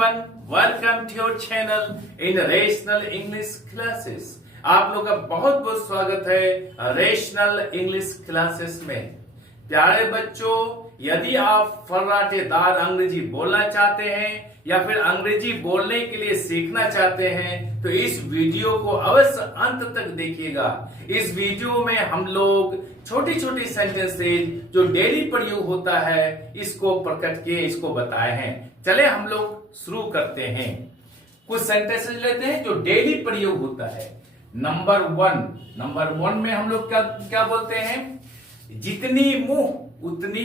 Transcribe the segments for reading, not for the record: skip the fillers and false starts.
everyone, welcome to your channel in Rational English Classes। आप लोग का बहुत बहुत स्वागत है रेशनल इंग्लिश क्लासेस में। प्यारे बच्चों, यदि आप फर्राटेदार अंग्रेजी बोलना चाहते हैं या फिर अंग्रेजी बोलने के लिए सीखना चाहते हैं तो इस वीडियो को अवश्य अंत तक देखिएगा। इस वीडियो में हम लोग छोटी छोटी सेंटेंसेज जो डेली प्रयोग होता है इसको प्रकट किए, इसको बताए हैं। चले हम लोग शुरू करते हैं। कुछ सेंटेंसेज लेते हैं जो डेली प्रयोग होता है। नंबर वन में हम लोग क्या क्या बोलते हैं? जितनी मुंह उतनी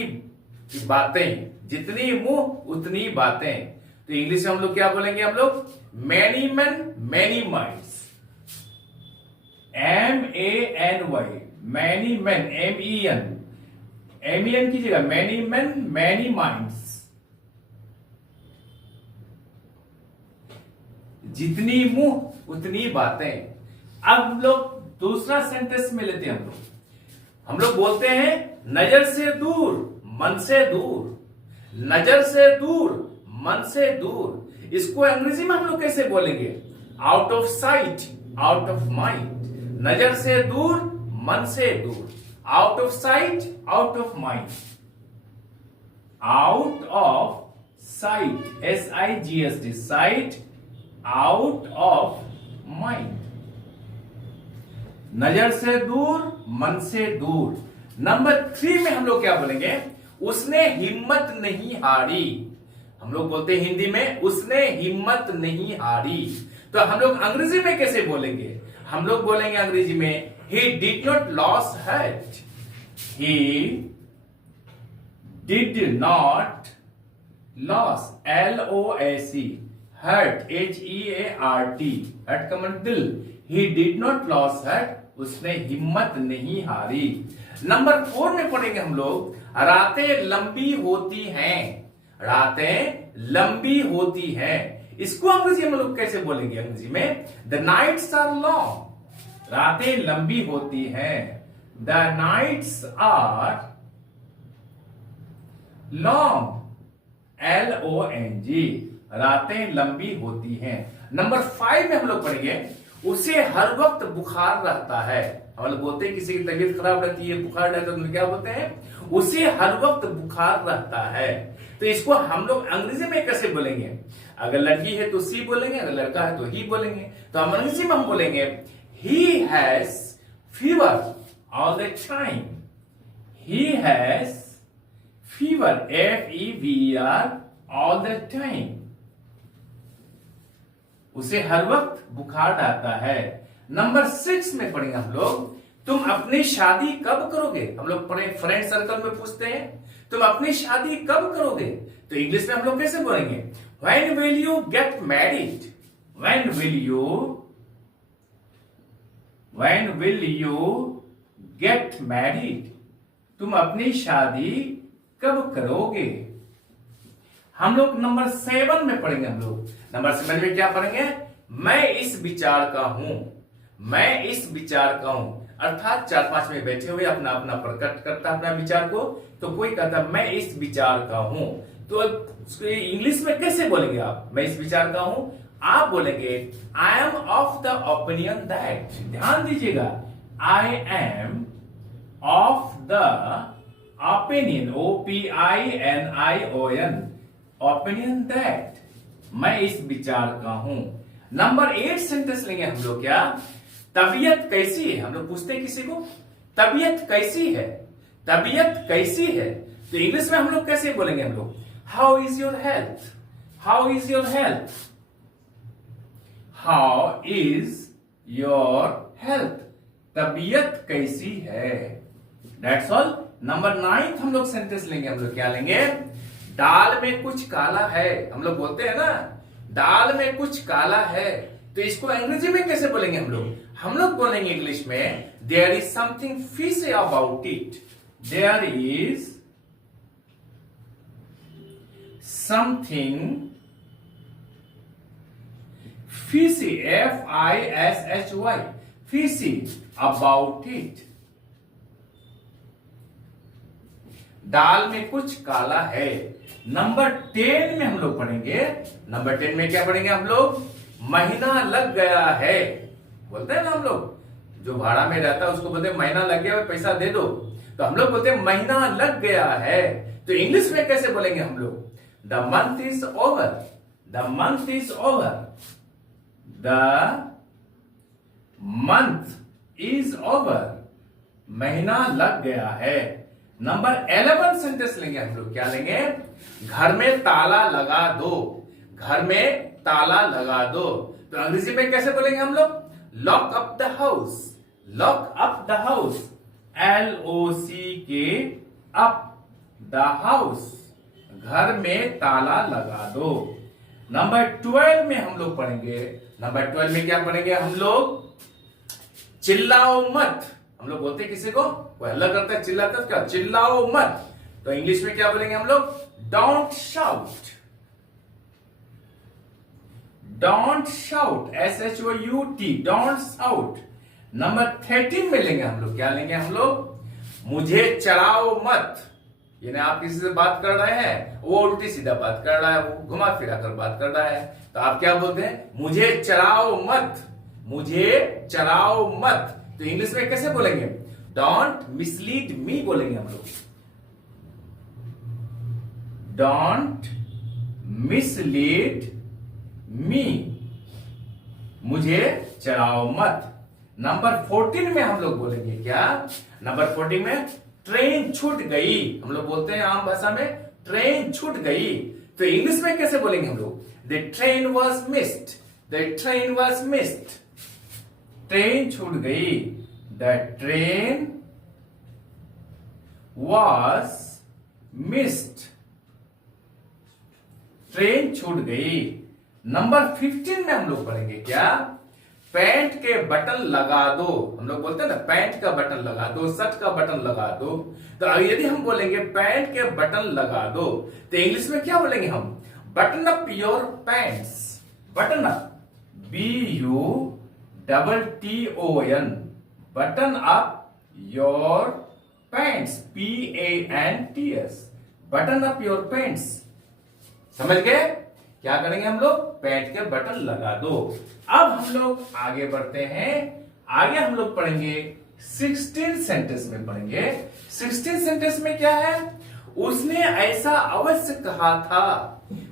बातें, जितनी मुंह उतनी बातें। तो इंग्लिश में हम लोग क्या बोलेंगे? हम लोग many man many minds, MANY, many man, MEN की जगह मैनी मैन मैनी माइंड्स। जितनी मुंह उतनी बातें। अब हम लोग दूसरा सेंटेंस में लेते हैं। हम लोग बोलते हैं नजर से दूर मन से दूर, नजर से दूर मन से दूर। इसको अंग्रेजी में हम लोग कैसे बोलेंगे? Out of sight out of mind. नजर से दूर मन से दूर, out of sight out of mind. Out of site, SIGHT, site, out of mind. नजर से दूर मन से दूर। नंबर 3 में हम लोग क्या बोलेंगे? उसने हिम्मत नहीं हारी। हम लोग बोलते हैं हिंदी में उसने हिम्मत नहीं हारी। तो हम लोग अंग्रेजी में कैसे बोलेंगे? हम लोग बोलेंगे अंग्रेजी में he did not lose heart, he did not lose, LOSE, hurt, HEART, hurt का मतलब दिल। he did not lose heart, उसने हिम्मत नहीं हारी। नंबर 4 में पढ़ेंगे हम लोग रातें लंबी होती हैं, रातें लंबी होती हैं। इसको अंग्रेजी में लोग कैसे बोलेंगे? अंग्रेजी में द नाइट्स आर लॉन्ग, रातें लंबी होती हैं। The nights are long, LONG, रातें लंबी होती हैं। नंबर 5 में हम लोग पढ़ेंगे उसे हर वक्त बुखार रहता है। हम लोग बोलते हैं किसी की तबीयत खराब रहती है, बुखार रहता है, तो क्या बोलते हैं? उसे हर वक्त बुखार रहता है। तो इसको हम लोग अंग्रेजी में कैसे बोलेंगे? अगर लड़की है तो सी बोलेंगे, अगर लड़का है तो ही बोलेंगे। तो हम अंग्रेजी में हम बोलेंगे he has fever all the time, he has fever, FEVER, all the time. उसे हर वक्त बुखार आता है। नंबर 6 में पढ़ेंगे हम लोग तुम अपनी शादी कब करोगे। हम लोग पढ़े फ्रेंड सर्कल में पूछते हैं तुम अपनी शादी कब करोगे। तो इंग्लिश में हम लोग कैसे बोलेंगे? When will you get married? When will you get married? तुम अपनी शादी कब करोगे। हम लोग नंबर 7 में पढ़ेंगे। हम लोग नंबर 7 में क्या पढ़ेंगे? मैं इस विचार का हूं, मैं इस विचार का हूं। अर्थात 4-5 में बैठे हुए अपना अपना प्रकट करता अपना विचार को। तो कोई कहता मैं इस विचार का हूं, तो इंग्लिश में कैसे बोलेंगे आप? मैं इस विचार का हूं। आप बोलेंगे I am of the opinion that. ध्यान दीजिएगा, I am of the opinion, OPINION, opinion that, मैं इस विचार का हूं। नंबर 8 सेंटेंस लेंगे हम लोग क्या? तबीयत कैसी है। हम लोग पूछते हैं किसी को तबीयत कैसी है, तबीयत कैसी है। तो इंग्लिश में हम लोग कैसे बोलेंगे? हम लोग how is your health, how is your health, how is your health, तबीयत कैसी है। That's all. नंबर 9 हम लोग सेंटेंस लेंगे। हम लोग क्या लेंगे? दाल में कुछ काला है। हम लोग बोलते हैं ना दाल में कुछ काला है। तो इसको अंग्रेजी में कैसे बोलेंगे? हम लोग बोलेंगे इंग्लिश में there is something fishy about it, there is something fishy, FISHY, fishy about it. दाल में कुछ काला है। नंबर 10 में हम लोग पढ़ेंगे, नंबर 10 में क्या पढ़ेंगे हम लोग? महीना लग गया है। बोलते हैं ना हम लोग, जो भाड़ा में रहता है उसको बोलते हैं महीना लग गया, पैसा दे दो। तो हम लोग बोलते हैं महीना लग गया है। तो इंग्लिश में कैसे बोलेंगे हम लोग? The month is over, the month is over, the month is over, महीना लग गया है। नंबर 11 सेंटेंस लेंगे हम लोग, क्या लेंगे? घर में ताला लगा दो, घर में ताला लगा दो। तो अंग्रेजी में कैसे बोलेंगे हम लोग? Lock up the house, lock up the house, LOCK up the house, घर में ताला लगा दो। नंबर 12 में हम लोग पढ़ेंगे, नंबर 12 में क्या पढ़ेंगे हम लोग? चिल्लाओ मत। हम लोग बोलते हैं किसी को, कोई हल्ला करता है, चिल्लाता है, क्या? चिल्लाओ मत। तो इंग्लिश में क्या बोलेंगे हम लोग? Don't shout, don't shout, SHOUT, don't shout. Number 13 में लेंगे हम लोग, क्या लेंगे हम लोग? मुझे चढ़ाओ मत। यानी आप किसी से बात कर रहे हैं, वो उल्टी सीधा बात कर रहा है, वो घुमा फिरा कर बात कर रहा है, तो आप क्या बोलते हैं? मुझे चढ़ाओ मत, मुझे चढ़ाओ मत। तो इंग्लिश में कैसे बोलेंगे? डोंट मिसलीड मी बोलेंगे हम लोग, डोंट मिसलीड मी, मुझे चढ़ाओ मत। नंबर 14 में हम लोग बोलेंगे क्या? नंबर 14 में ट्रेन छूट गई। हम लोग बोलते हैं आम भाषा में ट्रेन छूट गई। तो इंग्लिश में कैसे बोलेंगे हम लोग? The train was missed, the train was missed, train छूट गई, the train was missed, train छूट गई। नंबर 15 में हम लोग पढ़ेंगे क्या? पैंट के बटन लगा दो। हम लोग बोलते हैं ना, पैंट का बटन लगा दो, शर्ट का बटन लगा दो। तो यदि हम बोलेंगे पैंट के बटन लगा दो, तो इंग्लिश में क्या बोलेंगे हम? Button up your pants, button up, BUTTON, button up your pants, PANTS, button up your pants. समझ गए? क्या करेंगे हम लोग? पैंट के बटन लगा दो। अब हम लोग आगे बढ़ते हैं, आगे हम लोग पढ़ेंगे 16 सेंटेंस में पढ़ेंगे। 16 सेंटेंस में क्या है? उसने ऐसा अवश्य कहा था,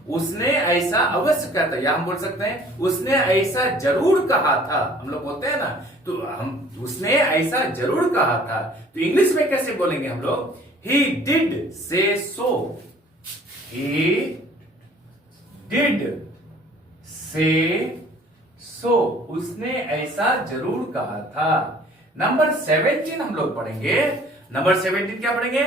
उसने ऐसा अवश्य कहा था, या हम बोल सकते हैं उसने ऐसा जरूर कहा था। हम लोग बोलते हैं ना, तो हम उसने ऐसा जरूर कहा था। तो इंग्लिश में कैसे बोलेंगे हम लोग? ही डिड से सो, ही डिड से सो, उसने ऐसा जरूर कहा था। नंबर 17 हम लोग पढ़ेंगे। नंबर 17 क्या पढ़ेंगे?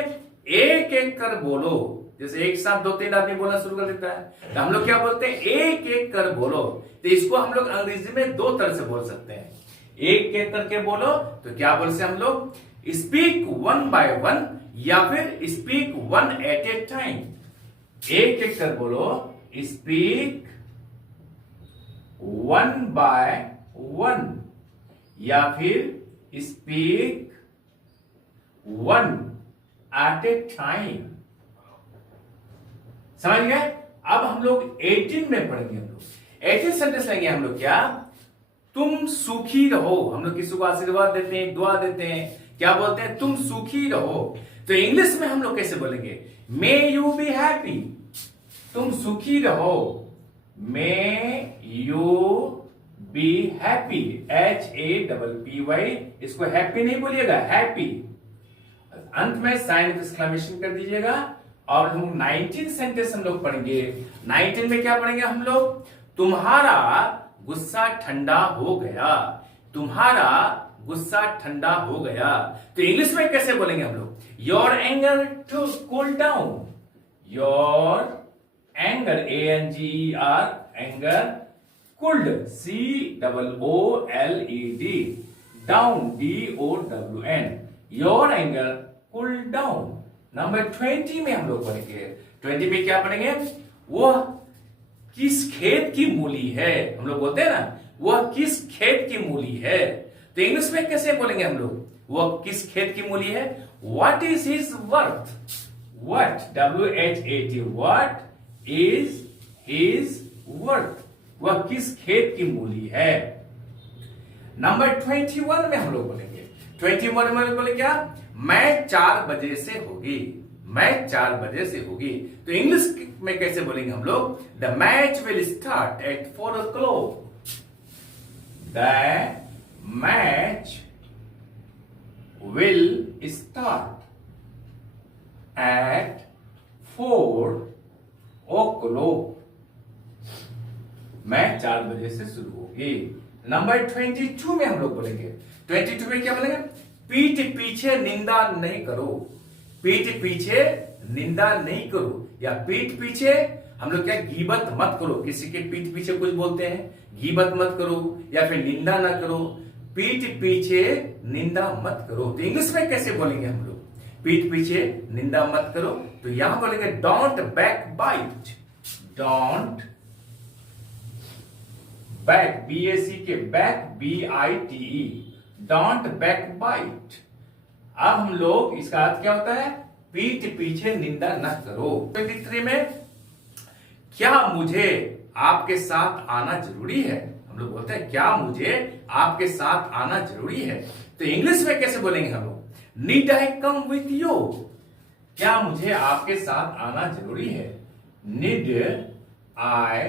एक एक कर बोलो। जैसे एक साथ 2-3 आदमी बोलना शुरू कर देता है, तो हम लोग क्या बोलते हैं? एक एक कर बोलो। तो इसको हम लोग अंग्रेजी में 2 तरह से बोल सकते हैं। एक एक करके बोलो, तो क्या बोलते हैं हम लोग? स्पीक 1 by 1, या फिर स्पीक 1 at a टाइम। एक एक कर बोलो, स्पीक 1 by 1, या फिर स्पीक 1 at a टाइम। समझ गए? अब हम लोग 18 में पढ़ेंगे। हम लोग 18 सेंटेंस लेंगे हम लोग, क्या? तुम सुखी रहो। हम लोग किसी को आशीर्वाद देते हैं, दुआ देते हैं, क्या बोलते हैं? तुम सुखी रहो। तो इंग्लिश में हम लोग कैसे बोलेंगे? मे यू बी हैप्पी, तुम सुखी रहो, may you be happy, HAPPY। इसको हैप्पी नहीं बोलिएगा, हैप्पी। अंत में साइन ऑफ एक्सक्लेमेशन कर दीजिएगा। और हम 19 सेंटेंस हम लोग पढ़ेंगे। 19 में क्या पढ़ेंगे हम लोग? तुम्हारा गुस्सा ठंडा हो गया, तुम्हारा गुस्सा ठंडा हो गया। तो इंग्लिश में कैसे बोलेंगे हम लोग? Your anger to cool down, your anger, ANGER, anger, cooled, COOLED, down, DOWN, your anger cool down. नंबर 20 में हम लोग पढ़ेंगे। 20 में क्या पढ़ेंगे? वह किस खेत की मूली है। हम लोग बोलते हैं ना, वह किस खेत की मूली है। तो इंग्लिश में कैसे बोलेंगे हम लोग? वह किस खेत की मूली है? What is his worth, what, WHAT, what is his worth, वह किस खेत की मूली है। नंबर 21 में हम लोग बोलेंगे, 21 में बोले क्या, मैं 4 बजे से होगी, मैं 4 बजे से होगी। तो इंग्लिश में कैसे बोलेंगे हम लोग, the match will start at 4 o'clock, the match will start at 4 o'clock, match 4 बजे से शुरू होगी। नंबर 22 में हम लोग बोलेंगे, 22 में क्या बोलेंगे, पीठ पीछे निंदा नहीं करो, पीठ पीछे निंदा नहीं करो, या पीठ पीछे हम लोग क्या, गीबत मत करो, किसी के पीठ पीछे कुछ बोलते हैं, गीबत मत करो या फिर निंदा ना करो, पीठ पीछे निंदा मत करो। तो इंग्लिश में कैसे बोलेंगे हम लोग, पीठ पीछे निंदा मत करो, तो यहां बोलेंगे don't back bite, don't back, BAC के back, BITE, don't back bite. अब हम लोग इसका अर्थ क्या होता है, पीठ पीछे निंदा न करो। 23 में क्या मुझे आपके साथ आना जरूरी है, हम लोग बोलते हैं क्या मुझे आपके साथ आना जरूरी है। तो इंग्लिश में कैसे बोलेंगे हम लोग, need I come with you, क्या मुझे आपके साथ आना जरूरी है, need I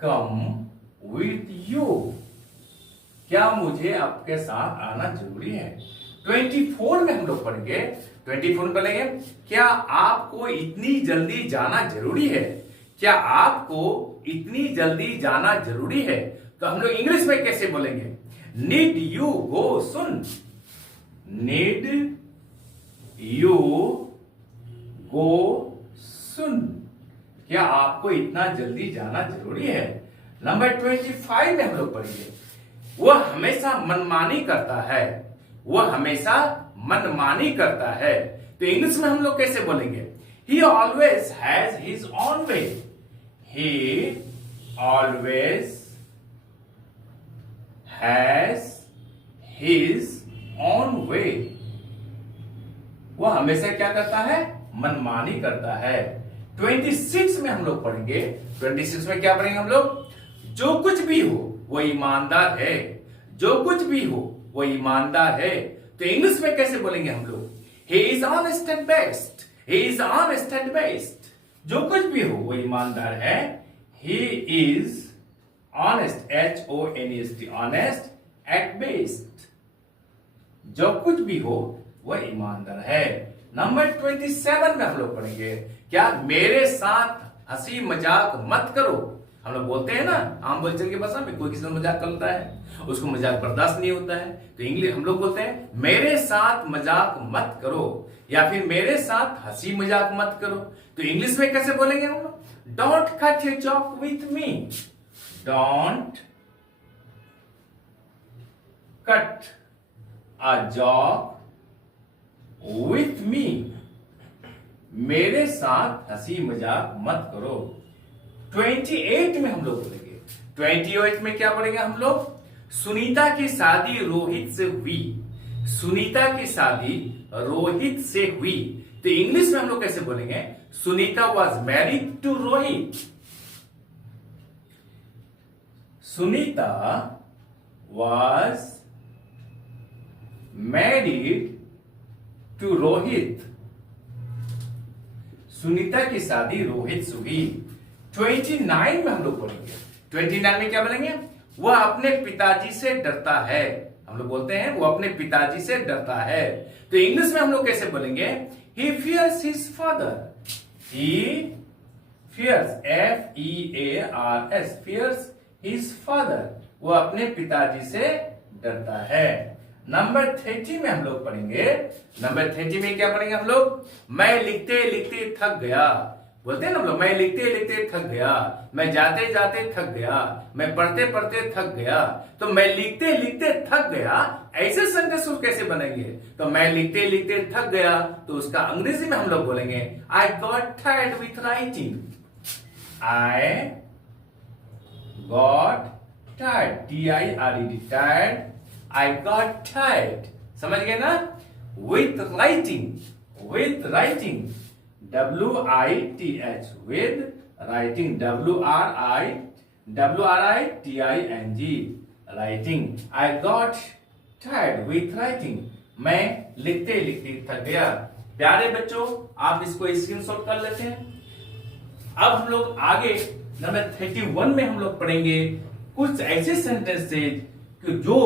come with you, क्या मुझे आपके साथ आना जरूरी है। 24 में हम लोग पढ़ेंगे, 24 में पढ़ेंगे क्या आपको इतनी जल्दी जाना जरूरी है, क्या आपको इतनी जल्दी जाना जरूरी है। तो हम लोग इंग्लिश में कैसे बोलेंगे, need you go soon, need you go soon, क्या आपको इतना जल्दी जाना जरूरी है। नंबर 25 में हम लोग पढ़ेंगे, वह हमेशा मनमानी करता है, वह हमेशा मनमानी करता है। तो इंग्लिश में हम लोग कैसे बोलेंगे, he always has his own way, he always has his own way, वह हमेशा क्या करता है, मनमानी करता है। 26 में हम लोग पढ़ेंगे, 26 में क्या पढ़ेंगे हम लोग, जो कुछ भी हो वो ईमानदार है, जो कुछ भी हो वो ईमानदार है। तो इंग्लिश में कैसे बोलेंगे हम लोग, he is honest at best, he is honest at best, जो कुछ भी हो वो ईमानदार है, he is honest, HONEST, honest at best, जो कुछ भी हो वह ईमानदार है। नंबर 27 में हम लोग पढ़ेंगे, क्या मेरे साथ हंसी मजाक मत करो। हम लोग बोलते हैं ना आम बोलचाल की भाषा में, कोई किसी से मजाक करता है उसको मजाक बर्दाश्त नहीं होता है, तो इंग्लिश हम लोग बोलते हैं मेरे साथ मजाक मत करो, या फिर मेरे साथ हंसी मजाक मत करो। तो इंग्लिश में कैसे बोलेंगे हम लोग, don't cut a joke with me, don't cut a joke with me, मेरे साथ हंसी मजाक मत करो। 28 में हम लोग बोलेंगे, 28 में क्या पढ़ेंगे हम लोग, सुनीता की शादी रोहित से हुई, सुनीता की शादी रोहित से हुई। तो इंग्लिश में हम लोग कैसे बोलेंगे, Sunita was married to Rohit, Sunita was married to Rohit, Sunita की शादी रोहित से हुई। 29 में हम लोग बोलेंगे, 29 में क्या बोलेंगे, वह अपने पिताजी से डरता है। हम लोग बोलते हैं वो अपने पिताजी से डरता है। तो इंग्लिश में हम लोग कैसे बोलेंगे, he fears his father, he fears, FEARS, fears his father, वो अपने पिताजी से डरता है। नंबर 30 में हम लोग पढ़ेंगे, नंबर 30 में क्या पढ़ेंगे हम लोग, मैं लिखते लिखते थक गया। बोलते हैं ना हम लोग, मैं लिखते लिखते थक गया, मैं जाते जाते थक गया, मैं पढ़ते पढ़ते थक गया। तो मैं लिखते लिखते थक गया, ऐसे सेंटेंस कैसे बनेंगे, तो मैं लिखते लिखते थक गया, तो उसका अंग्रेजी में हम लोग बोलेंगे I got tired with writing, I got tired, TIRED, tired, I got tired, समझ गए ना, with writing, with writing, WITH with writing WRITING writing. I got tired with writing. मैं लिखते लिखते थक गया। प्यारे बच्चों, आप इसको स्क्रीनशॉट कर लेते हैं। अब हम लोग आगे नंबर 31 में हम लोग पढ़ेंगे कुछ ऐसे सेंटेंसेज जो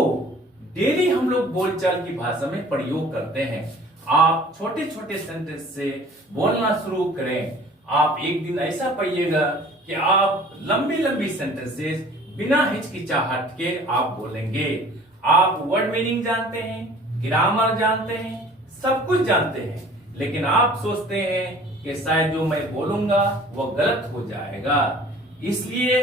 डेली हम लोग बोलचाल की भाषा में प्रयोग करते हैं। आप छोटे छोटे सेंटेंस से बोलना शुरू करें। आप एक दिन ऐसा पाइएगा कि आप लंबी लंबी सेंटेंसेस बिना हिचकिचाहट के आप बोलेंगे। आप वर्ड मीनिंग जानते हैं, ग्रामर जानते हैं, सब कुछ जानते हैं, लेकिन आप सोचते हैं कि शायद जो मैं बोलूंगा वो गलत हो जाएगा। इसलिए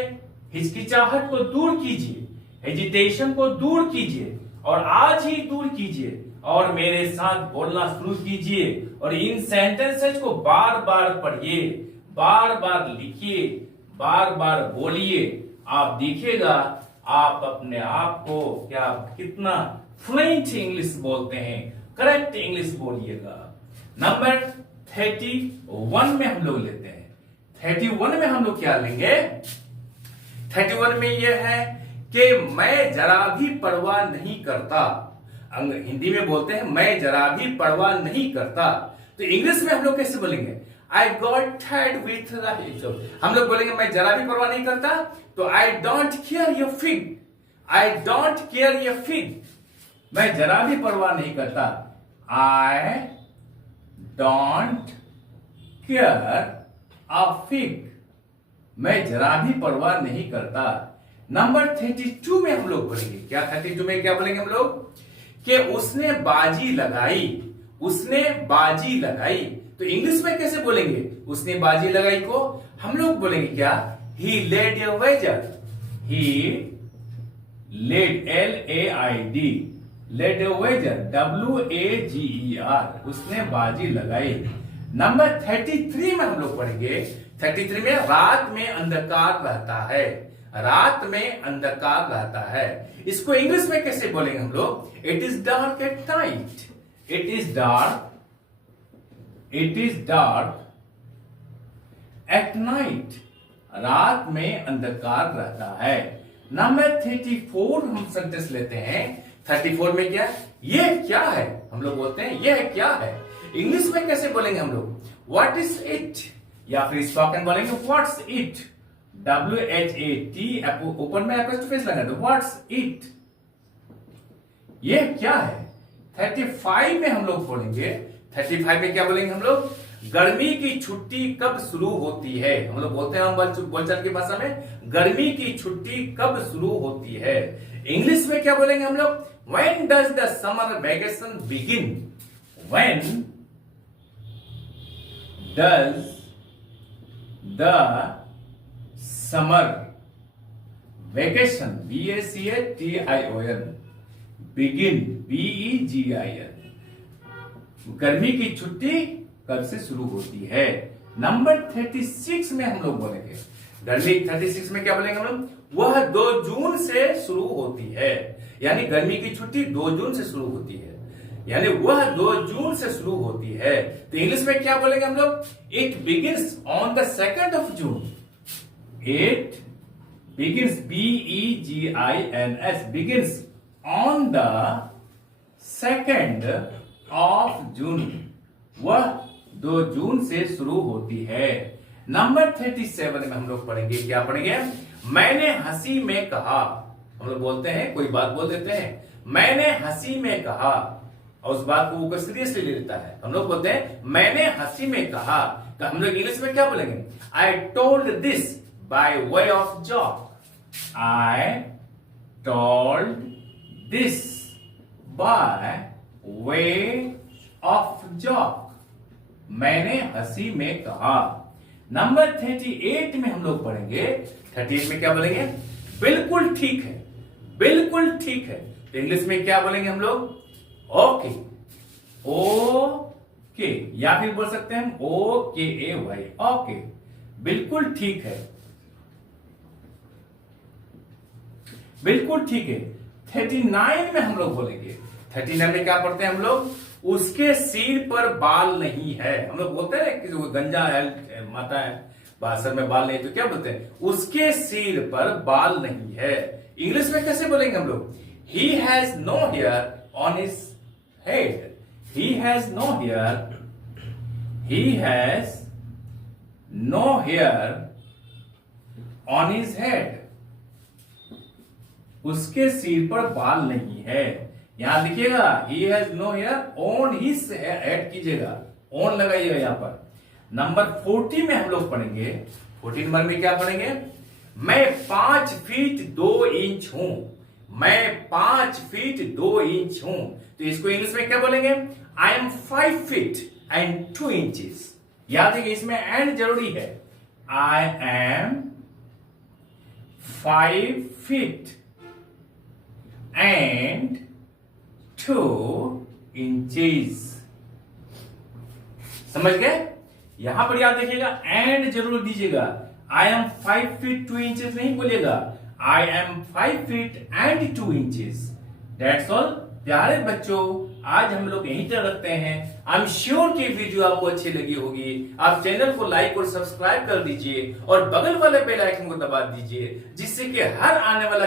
हिचकिचाहट को दूर कीजिए, हेजिटेशन को दूर कीजिए और आज ही दूर कीजिए और मेरे साथ बोलना शुरू कीजिए और इन सेंटेंसेस को बार बार पढ़िए, बार बार लिखिए, बार बार बोलिए। आप देखिएगा आप अपने आप को क्या कितना फ्लुएंट इंग्लिश बोलते हैं। करेक्ट इंग्लिश बोलिएगा। नंबर 31 में हम लोग लेते हैं। 31 में हम लोग क्या लेंगे? 31 में यह है कि मैं जरा भी परवाह नहीं करता। हिंदी में बोलते हैं मैं जरा भी परवाह नहीं करता। तो इंग्लिश में हम लोग कैसे बोलेंगे? I got tired with writing. हम लोग बोलेंगे मैं जरा भी परवाह नहीं करता, तो I don't care your fig. I don't care your fig. मैं जरा भी परवाह नहीं करता। I don't care a fig. मैं जरा भी परवाह नहीं करता। नंबर 32 में हम लोग बोलेंगे क्या? 32 में क्या बोलेंगे हम लोग? कि उसने बाजी लगाई। उसने बाजी लगाई। तो इंग्लिश में कैसे बोलेंगे उसने बाजी लगाई को? हम लोग बोलेंगे क्या? He laid a wager. He laid LAID laid a wager WAGER. उसने बाजी लगाई। नंबर 33 में हम लोग पढ़ेंगे। 33 में रात में अंधकार रहता है। रात में अंधकार रहता है। इसको इंग्लिश में कैसे बोलेंगे हम लोग? It is dark at night. It is dark at night. रात में अंधकार रहता है। नंबर 34 हम सेंटेंस लेते हैं। 34 में क्या? यह क्या है? हम लोग बोलते हैं यह क्या है। इंग्लिश में कैसे बोलेंगे हम लोग? What is it? या फिर स्पोकन बोलेंगे व्हाट्स इट। WHAT ऊपर में एपोस्ट्रोफी लगा दो। What's it? ये क्या है? 35 में हम लोग बोलेंगे। 35 में क्या बोलेंगे हम लोग? गर्मी की छुट्टी कब शुरू होती है? हम लोग बोलते हैं हम बोलचाल की भाषा में गर्मी की छुट्टी कब शुरू होती है। इंग्लिश में क्या बोलेंगे हम लोग? When does the summer vacation begin? When does the summer vacation BACATION begin BEGIN? गर्मी की छुट्टी कब से शुरू होती है? नंबर 36 में हम लोग बोलेंगे। गर्मी 36 में क्या बोलेंगे हम लोग? वह 2 जून से शुरू होती है। यानी गर्मी की छुट्टी 2 जून से शुरू होती है। यानी वह 2 जून से शुरू होती है। तो इंग्लिश में क्या बोलेंगे हम लोग? It begins on the 2nd of June. It begins BEGINS begins on the 2nd of June. वह 2 जून से शुरू होती है। नंबर 37 में हम लोग पढ़ेंगे। क्या पढ़ेंगे? मैंने हंसी में कहा। हम लोग बोलते हैं कोई बात बोल देते हैं मैंने हंसी में कहा और उस बात को वो सीरियसली ले लेता है। हम लोग बोलते हैं मैंने हंसी में कहा। तो हम लोग इंग्लिश में क्या बोलेंगे? I told this by way of joke. I told this by way of joke. मैंने हंसी में कहा। नंबर 38 में हम लोग पढ़ेंगे। 38 में क्या बोलेंगे? बिल्कुल ठीक है। बिल्कुल ठीक है। तो इंग्लिश में क्या बोलेंगे हम लोग? ओके। ओके या फिर बोल सकते हैं हम OKAY ओके। बिल्कुल ठीक है। बिल्कुल ठीक है। 39 में हम लोग बोलेंगे। 39 में क्या पढ़ते हैं हम लोग? उसके सिर पर बाल नहीं है। हम लोग बोलते हैं कि वो गंजा है, माता है, सर में बाल नहीं, तो क्या बोलते हैं? उसके सिर पर बाल नहीं है। इंग्लिश में कैसे बोलेंगे हम लोग? He has no hair on his head. He has no hair, he has no hair on his head. उसके सिर पर बाल नहीं है। यहां लिखिएगा he has no hair on his head, कीजिएगा, ऑन लगाइएगा यहां पर। नंबर 40 में हम लोग पढ़ेंगे, 40 नंबर में क्या पढ़ेंगे? मैं 5 फीट 2 इंच हूं। मैं 5 फीट 2 इंच हूं। तो इसको इंग्लिश में क्या बोलेंगे? I am 5 feet and 2 inches. याद है कि इसमें एंड जरूरी है। I am 5 feet and 2 inches. समझ गए? यहां पर याद देखिएगा, एंड जरूर दीजिएगा। आई एम 5 फीट 2 इंचेस नहीं बोलिएगा, I am 5 feet and 2 inches. That's all. प्यारे बच्चों, आज हम लोग यहीं तक रखते हैं। आई एम श्योर कि वीडियो आपको अच्छी लगी होगी। आप चैनल को लाइक और सब्सक्राइब कर दीजिए और बगल वाले बेल आइकन को दबा दीजिए, जिससे कि हर आने वाला